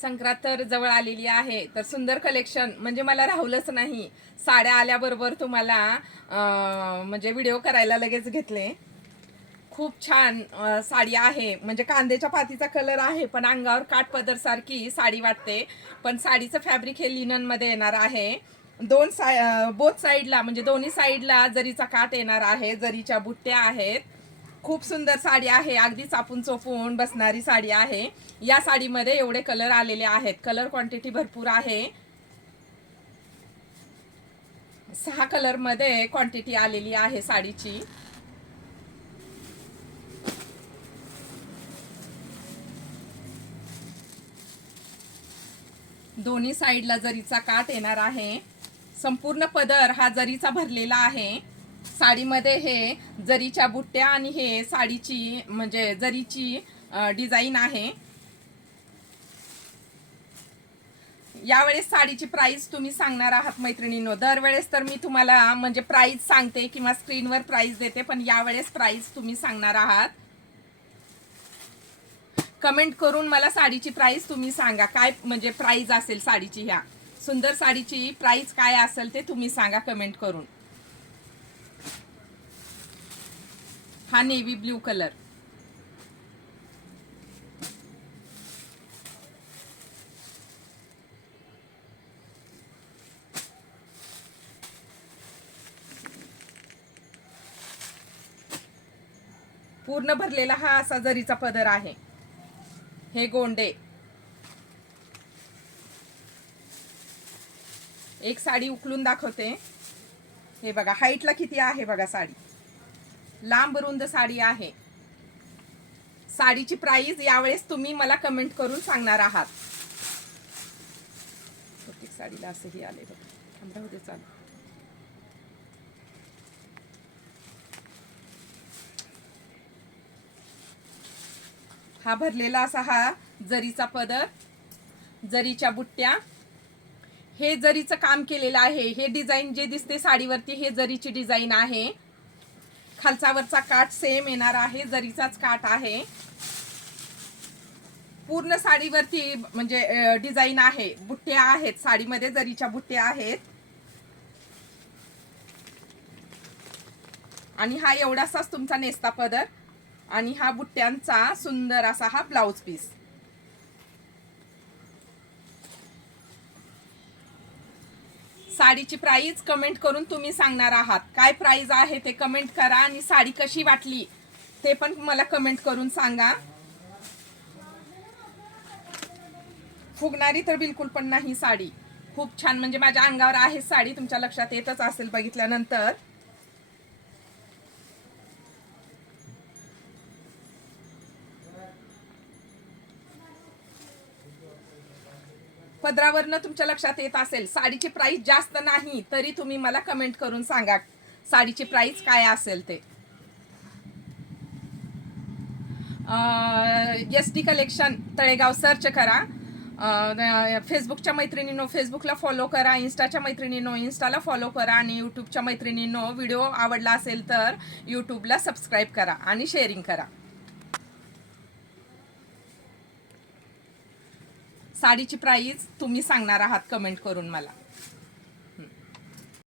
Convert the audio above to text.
संक्रांत तर जवळ आलेली आहे, तर सुंदर कलेक्शन म्हणजे मला राहुलच नाही, साड्या आल्याबरोबर तुम्हाला म्हणजे व्हिडिओ करायला लगेच घेतले. खूप छान साडी आहे, म्हणजे कांद्याच्या पातीचा कलर आहे पण अंगावर काठपदर सारखी साडी वाटते. पण साडीचं फॅब्रिक हे लिननमध्ये येणार आहे. बोथ साईडला म्हणजे दोन्ही साईडला जरीचा काठ येणार आहे, जरीच्या बुट्ट्या आहेत. खूप सुंदर साडी आहे, अगदी चापून चोपून बसणारी साडी आहे. या साडीमध्ये एवढे कलर आलेले आहेत, कलर क्वांटिटी भरपूर आहे. 6 कलर मध्ये क्वांटिटी आलेली आहे साडीची. दोन्ही साईडला जरीचा काठ येणार आहे. संपूर्ण पदर हा जरीचा भरलेला आहे. साडीमध्ये हे जरीच्या बुट्ट्या आणि हे साडीची म्हणजे जरीची डिझाईन आहे. यावेळेस साडीची प्राइस तुम्ही सांगणार आहात मैत्रिणींनो. दरवेळेस तर मी तुम्हाला म्हणजे प्राइस सांगते किंवा स्क्रीनवर प्राइस देते, पण यावेळेस प्राइस तुम्ही सांगणार आहात. कमेंट करून मला साडीची प्राइस तुम्ही सांगा, काय म्हणजे प्राइस असेल साडीची. ह्या सुंदर साडीची प्राइस काय असेल ते तुम्ही सांगा कमेंट करून. हा नेव्ही ब्ल्यू कलर, पूर्ण भरलेला हा असा जरीचा पदर आहे. हे गोंडे. एक साडी उकलून दाखवते. हे बघा हाईटला किती आहे बघा साडी, लांब रुंद साडी आहे. साडीची प्राइस यावेळेस तुम्ही मला कमेंट करून सांगणार आहात. प्रत्येक साडीला असंही आले बघा, थांबा होते चालू. हा भरलेला असा हा जरीचा पदर, जरीच्या बुट्ट्या. हे जरीचं काम केलेलं आहे. हे डिझाईन जे दिसते साडीवरती हे जरीची डिझाईन आहे. खालचा वरचा काठ सेम येणार आहे, जरीचाच काठ आहे. पूर्ण साडीवरती म्हणजे डिझाईन आहे. बुट्ट्या आहेत साडीमध्ये, जरीच्या बुट्ट्या आहेत. आणि हा एवढासाच तुमचा नेस्ता पदर आणि हा बुट्ट्यांचा सुंदर असा हा ब्लाउज पीस. साडीची प्राइस कमेंट करून तुम्ही सांगणार आहात. काय प्राइस आहे ते कमेंट करा आणि साडी कशी वाटली ते पण मला कमेंट करून सांगा. फुगणारी तर बिलकुल पण नाही साडी. खूप छान म्हणजे माझ्या अंगावर आहे साडी, तुमच्या लक्षात येतच असेल बघितल्यानंतर. पदरावरनं तुमच्या लक्षात येत असेल. साडीची प्राइस जास्त नाही तरी तुम्ही मला कमेंट करून सांगा साडीची प्राइस काय असेल ते. SD कलेक्शन तळेगाव सर्च करा. फेसबुकच्या मैत्रिणींनो फेसबुकला फॉलो करा, इंस्टाच्या मैत्रिणींनो इंस्टाला फॉलो करा आणि यूट्यूबच्या मैत्रिणींनो व्हिडिओ आवडला असेल तर यूट्यूबला सबस्क्राईब करा आणि शेअरिंग करा. साडीची प्राइस तुम्ही सांगणार आहात कमेंट करून मला.